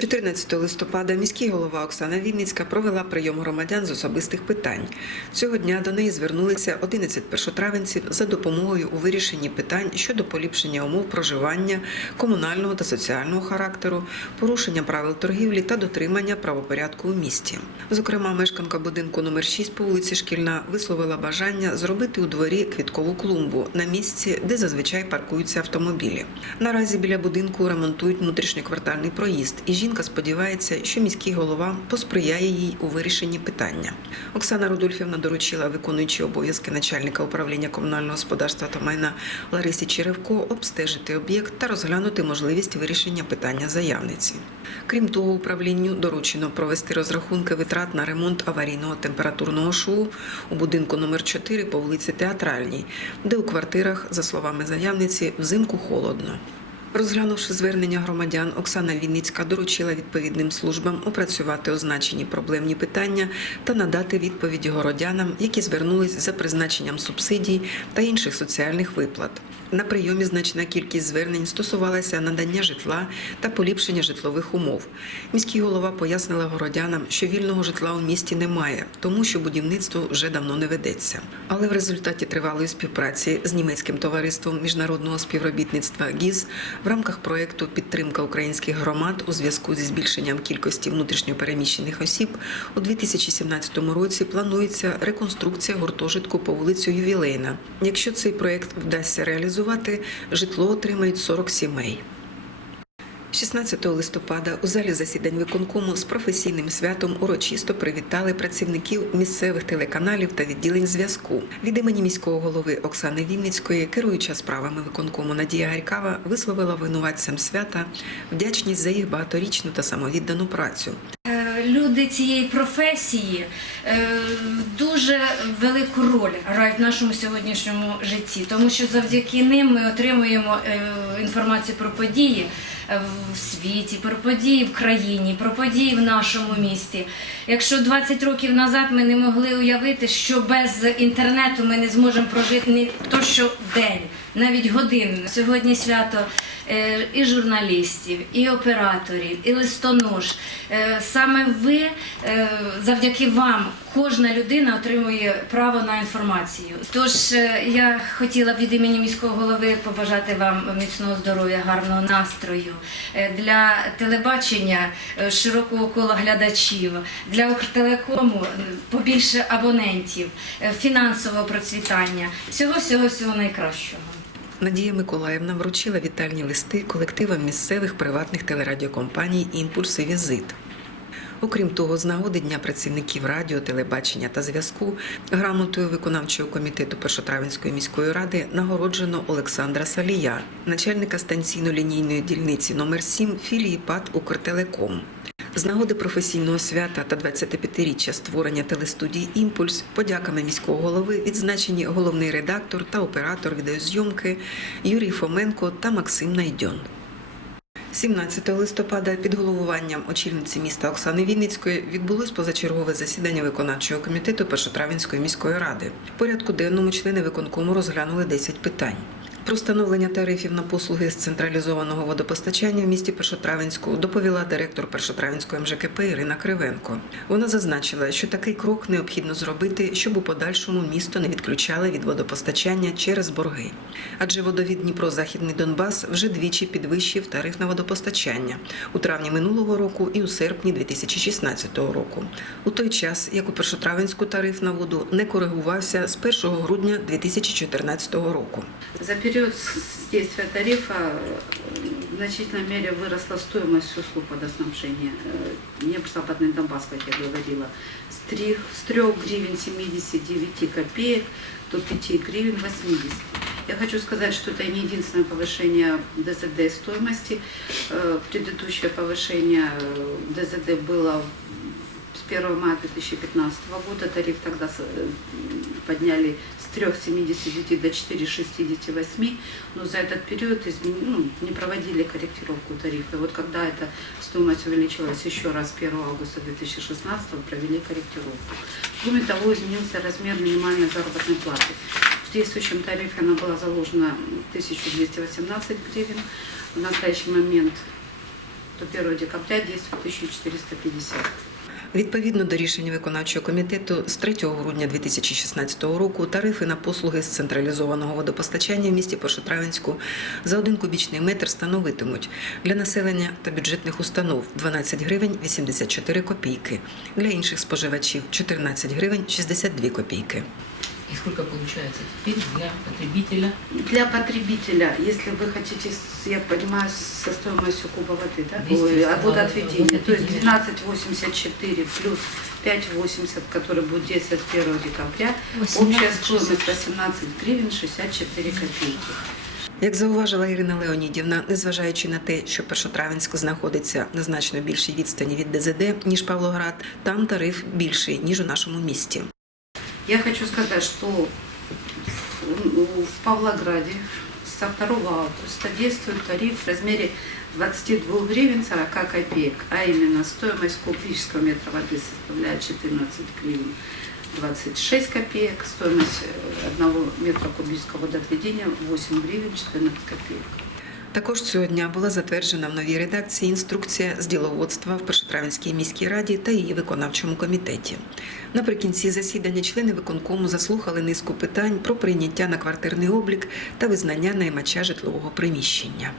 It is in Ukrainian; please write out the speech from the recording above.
14 листопада міський голова Оксана Вінницька провела прийом громадян з особистих питань. Цього дня до неї звернулися 11 першотравенців за допомогою у вирішенні питань щодо поліпшення умов проживання, комунального та соціального характеру, порушення правил торгівлі та дотримання правопорядку у місті. Зокрема, мешканка будинку номер 6 по вулиці Шкільна висловила бажання зробити у дворі квіткову клумбу на місці, де зазвичай паркуються автомобілі. Наразі біля будинку ремонтують внутрішньоквартальний проїзд, і жінка сподівається, що міський голова посприяє їй у вирішенні питання. Оксана Рудольфівна доручила виконуючи обов'язки начальника управління комунального господарства та майна Ларисі Черевко обстежити об'єкт та розглянути можливість вирішення питання заявниці. Крім того, управлінню доручено провести розрахунки витрат на ремонт аварійного температурного шоу у будинку номер 4 по вулиці Театральній, де у квартирах, за словами заявниці, взимку холодно. Розглянувши звернення громадян, Оксана Вінницька доручила відповідним службам опрацювати означені проблемні питання та надати відповіді городянам, які звернулись за призначенням субсидій та інших соціальних виплат. На прийомі значна кількість звернень стосувалася надання житла та поліпшення житлових умов. Міський голова пояснила городянам, що вільного житла у місті немає, тому що будівництво вже давно не ведеться. Але в результаті тривалої співпраці з німецьким товариством міжнародного співробітництва ГІЗ в рамках проєкту Підтримка українських громад у зв'язку зі збільшенням кількості внутрішньопереміщених осіб у 2017 році планується реконструкція гуртожитку по вулицю Ювілейна. Якщо цей проєкт вдасться реалізувати, житло отримають 40 сімей. 16 листопада у залі засідань виконкому з професійним святом урочисто привітали працівників місцевих телеканалів та відділень зв'язку. Від імені міського голови Оксани Вінницької, керуюча справами виконкому Надія Гарькава, висловила винуватцям свята вдячність за їх багаторічну та самовіддану працю. Люди цієї професії е, дуже велику роль грають в нашому сьогоднішньому житті, тому що завдяки ним ми отримуємо е, інформацію про події е, в світі, про події в країні, про події в нашому місті. Якщо 20 років назад ми не могли уявити, що без інтернету ми не зможемо прожити не то що день, навіть годин. Сьогодні свято і журналістів, і операторів, і листонож. Е, Саме ви, е, завдяки вам, кожна людина отримує право на інформацію. Тож е, я хотіла б від імені міського голови побажати вам міцного здоров'я, гарного настрою е, для телебачення е, широкого кола глядачів, для Укртелекому е, побільше абонентів, е, фінансового процвітання. Всього всього всього найкращого. Надія Миколаївна вручила вітальні листи колективам місцевих приватних телерадіокомпаній Імпульс і Візит. Окрім того, з нагоди Дня працівників радіо, телебачення та зв'язку грамотою виконавчого комітету Першотравенської міської ради нагороджено Олександра Салія, начальника станційно-лінійної дільниці номер 7 філії ПАД Укртелеком. З нагоди професійного свята та 25-річчя створення телестудії Імпульс подяками міського голови відзначені головний редактор та оператор відеозйомки Юрій Фоменко та Максим Найдьон. 17 листопада під головуванням очільниці міста Оксани Вінницької відбулось позачергове засідання виконавчого комітету Першотравенської міської ради. В порядку денному члени виконкому розглянули 10 питань. Про встановлення тарифів на послуги з централізованого водопостачання в місті Першотравенську доповіла директор Першотравенської МЖКП Ірина Кривенко. Вона зазначила, що такий крок необхідно зробити, щоб у подальшому місто не відключали від водопостачання через борги. Адже водовід Дніпро-Західний Донбас вже двічі підвищив тариф на водопостачання у травні минулого року і у серпні 2016 року. У той час, як у Першотравенську тариф на воду не коригувався з 1 грудня 2014 року. За период с- действия тарифа э, в значительной мере выросла стоимость услуг водоснабжения. Э, Днепр-Западный Донбасс, как я говорила, с 3, с 3 гривен 79 копеек до 5 гривен 80. Я хочу сказать, что это не единственное повышение ДЗД стоимости. Э, Предыдущее повышение э, ДЗД было с 1 мая 2015 года. Тариф тогда э, подняли с 3,79 до 4,68, но за этот период измен- ну, не проводили корректировку тарифа. Вот когда эта стоимость увеличилась еще раз 1 августа 2016, провели корректировку. Кроме того, изменился размер минимальной заработной платы. В действующем тарифе она была заложена 1218 гривен. В настоящий момент то 1 декабря действует 1450. Відповідно до рішення виконавчого комітету з 3 грудня 2016 року тарифи на послуги з централізованого водопостачання в місті Першотравенську за один кубічний метр становитимуть для населення та бюджетних установ 12 гривень 84 копійки, для інших споживачів 14 гривень 62 копійки И сколько получается теперь для потребителя? Для потребителя, если вы хотите, с- я понимаю, со стоимостью куба воды, да? 200 Ой, а да, водоотведения, то есть водоотведения. 12,84 плюс 5,80, который будет действовать с 1 декабря, общая стоимость 18 гривен 64 копейки. Як зауважила Ірина Леонідівна, незважаючи на те, що Першотравенськ знаходиться на значно більшій відстані від ДЗД, ніж Павлоград, там тариф більший, ніж у нашому місті. Я хочу сказать, что в- Павлограде со 2 августа действует тариф в размере 22 гривен 40 копеек, а именно стоимость кубического метра воды составляет 14 гривен 26 копеек, стоимость одного метра кубического водоотведения 8 гривен 14 копеек. Також цього дня була затверджена в новій редакції інструкція з діловодства в Першотравенській міській раді та її виконавчому комітеті. Наприкінці засідання члени виконкому заслухали низку питань про прийняття на квартирний облік та визнання наймача житлового приміщення.